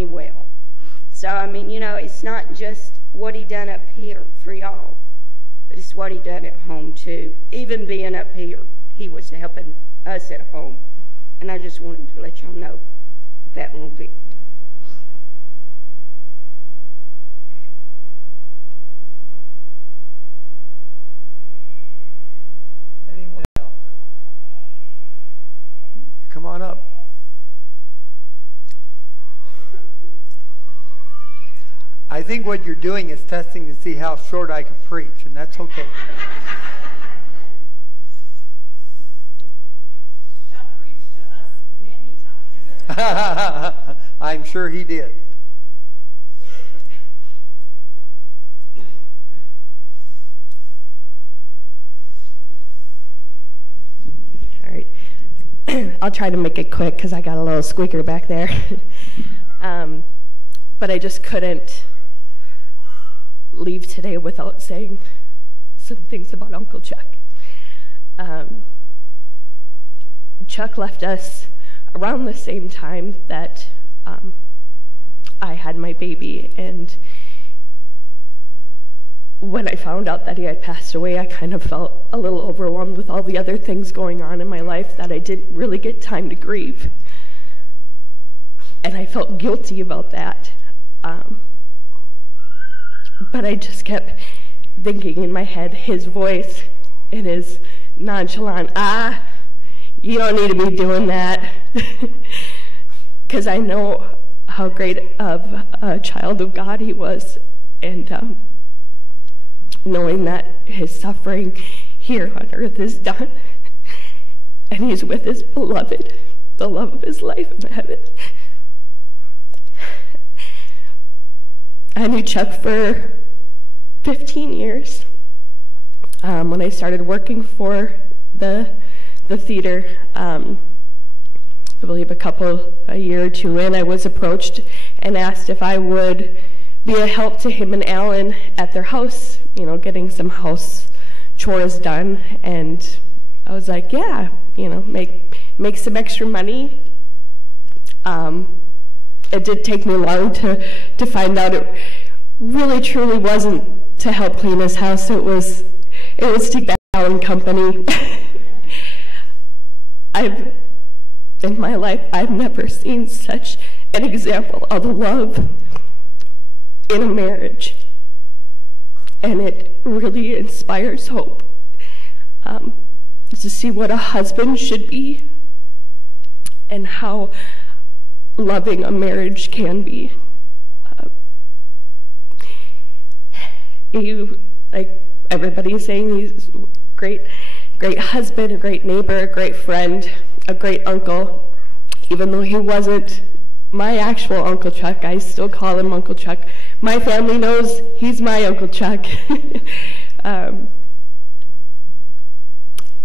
me well. So, I mean, you know, it's not just what he done up here for y'all, but it's what he done at home too. Even being up here, he was helping us at home. And I just wanted to let y'all know that little bit. Anyone else? Come on up. I think what you're doing is testing to see how short I can preach, and that's okay. Chuck preached to us many times. I'm sure he did. All right. I'll try to make it quick because I got a little squeaker back there. But I just couldn't leave today without saying some things about Uncle Chuck. Chuck left us around the same time that I had my baby, and when I found out that he had passed away, I kind of felt a little overwhelmed with all the other things going on in my life that I didn't really get time to grieve. And I felt guilty about that. But I just kept thinking in my head, his voice and his nonchalant, you don't need to be doing that. Because I know how great of a child of God he was. And knowing that his suffering here on earth is done. And he's with his beloved, the love of his life in heaven. I knew Chuck for 15 years. When I started working for the theater, I believe a year or two in, I was approached and asked if I would be a help to him and Alan at their house, you know, getting some house chores done. And I was like, yeah, you know, make some extra money. It did take me long to find out it really truly wasn't to help clean his house. It was to keep Alan company. In my life, I've never seen such an example of love in a marriage. And it really inspires hope to see what a husband should be and how loving a marriage can be. Like everybody is saying, he's a great husband, a great neighbor, a great friend, a great uncle. Even though he wasn't my actual Uncle Chuck, I still call him Uncle Chuck. My family knows he's my Uncle Chuck. Him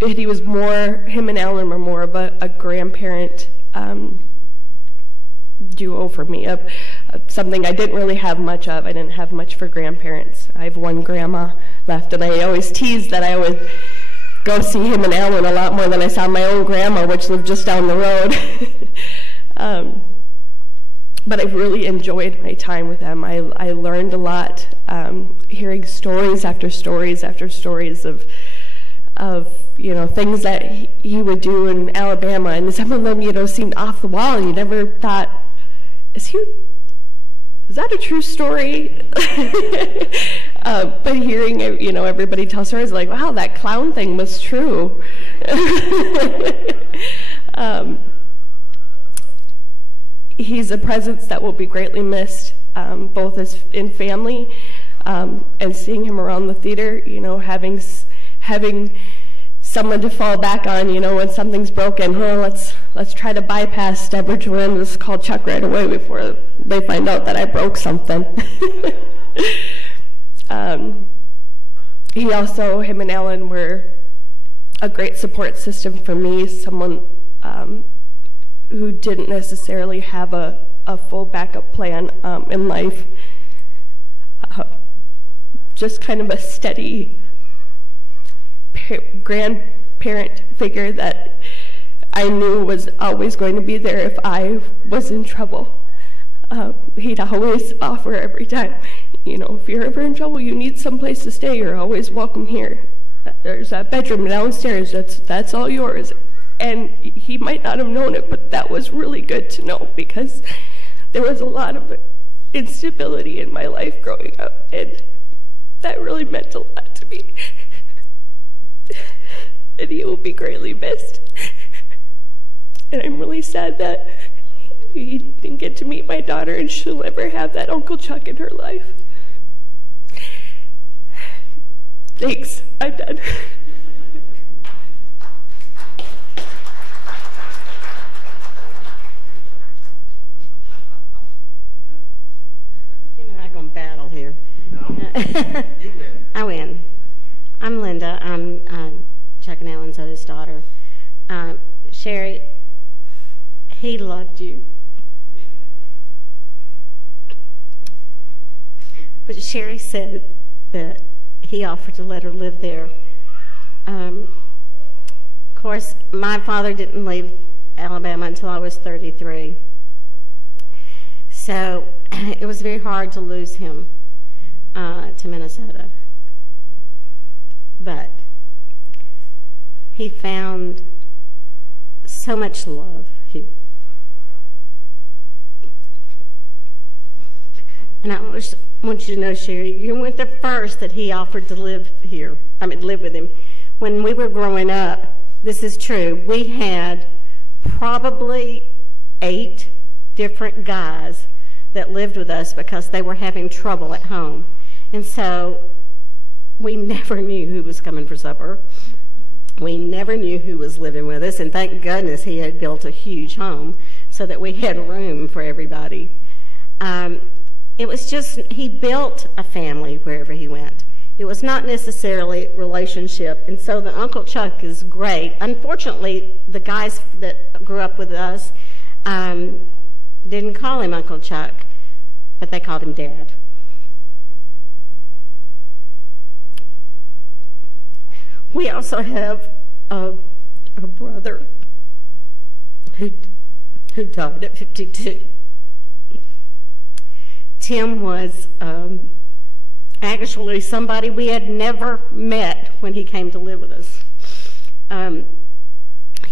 and Alan were more of a grandparent duo for me, something I didn't really have much of. I didn't have much for grandparents. I have one grandma left, and I always tease that I would go see him and Alan a lot more than I saw my own grandma, which lived just down the road. But I really enjoyed my time with them. I learned a lot, hearing stories after stories after stories of you know, things that he would do in Alabama, and some of them, you know, seemed off the wall, and you never thought, is that a true story? But hearing, you know, everybody tell stories like, wow, that clown thing was true. He's a presence that will be greatly missed, both as in family and seeing him around the theater, you know, having someone to fall back on, you know, when something's broken. Well, let's try to bypass Deborah Joanne. Let's call Chuck right away before they find out that I broke something. Him and Alan were a great support system for me, someone who didn't necessarily have a full backup plan in life. Just kind of a steady grandparent figure that I knew was always going to be there if I was in trouble. he'd always offer every time, if you're ever in trouble, you need someplace to stay, you're always welcome here. There's that bedroom downstairs, that's all yours. And he might not have known it, but that was really good to know, because there was a lot of instability in my life growing up, and that really meant a lot to me. And he will be greatly missed. And I'm really sad that he didn't get to meet my daughter, and she'll never have that Uncle Chuck in her life. Thanks. I'm done. Jim and I are going to battle here. No, you win. I win. I'm Linda. I'm Chuck and Alan's oldest daughter. Sherry, he loved you. But Sherry said that he offered to let her live there. Of course, my father didn't leave Alabama until I was 33. So it was very hard to lose him to Minnesota. But he found so much love here. And I want you to know, Sherry, you weren't the first that he offered to live here. Live with him. When we were growing up, this is true, we had probably 8 different guys that lived with us because they were having trouble at home. And so we never knew who was coming for supper. We never knew who was living with us, and thank goodness he had built a huge home so that we had room for everybody. It was just, he built a family wherever he went. It was not necessarily a relationship, and so the Uncle Chuck is great. Unfortunately, the guys that grew up with us didn't call him Uncle Chuck, but they called him Dad. We also have a brother who died at 52. Tim was actually somebody we had never met when he came to live with us.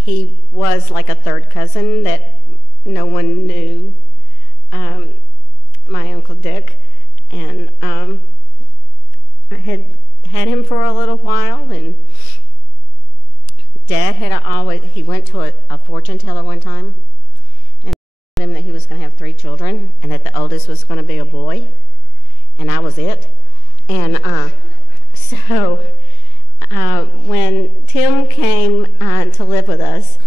He was like a third cousin that no one knew, my Uncle Dick, and I had him for a little while, and Dad he went to a fortune teller one time and told him that he was going to have 3 children and that the oldest was going to be a boy, and I was it. And so when Tim came to live with us,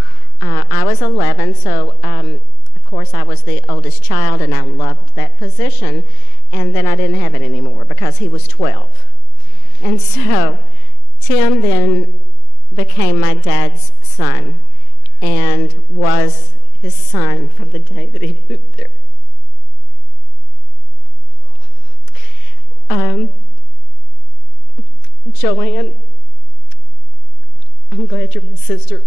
I was 11, so of course I was the oldest child, and I loved that position, and then I didn't have it anymore because he was 12. And so Tim then became my dad's son and was his son from the day that he moved there. Joanne, I'm glad you're my sister.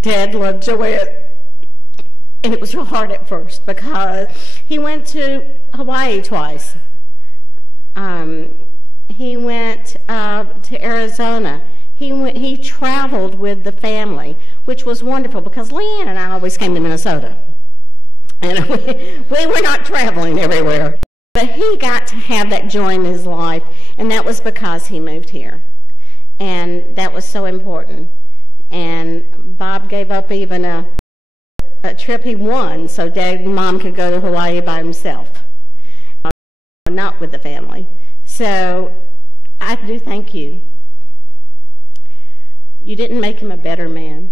Dad loved Joanne, and it was real hard at first because he went to Hawaii twice. He went to Arizona. He traveled with the family, which was wonderful because Leanne and I always came to Minnesota. And we were not traveling everywhere. But he got to have that joy in his life, and that was because he moved here. And that was so important. And Bob gave up even a trip he won so Dad and Mom could go to Hawaii by himself, not with the family. So I do thank you. You didn't make him a better man.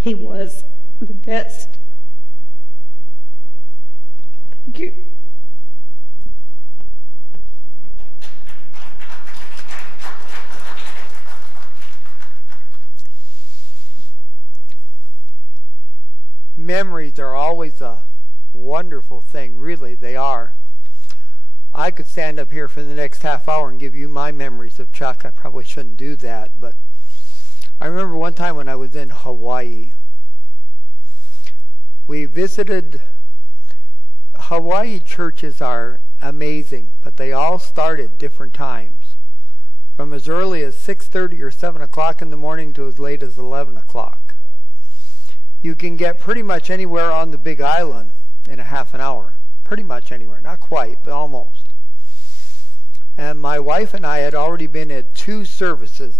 He was the best. Thank you. Memories are always a wonderful thing, really, they are. I could stand up here for the next half hour and give you my memories of Chuck. I probably shouldn't do that, but I remember one time when I was in Hawaii. We visited. Hawaii churches are amazing, but they all start at different times, from as early as 6:30 or 7 o'clock in the morning to as late as 11 o'clock. You can get pretty much anywhere on the Big Island in a half an hour. Pretty much anywhere. Not quite, but almost. And my wife and I had already been at 2 services.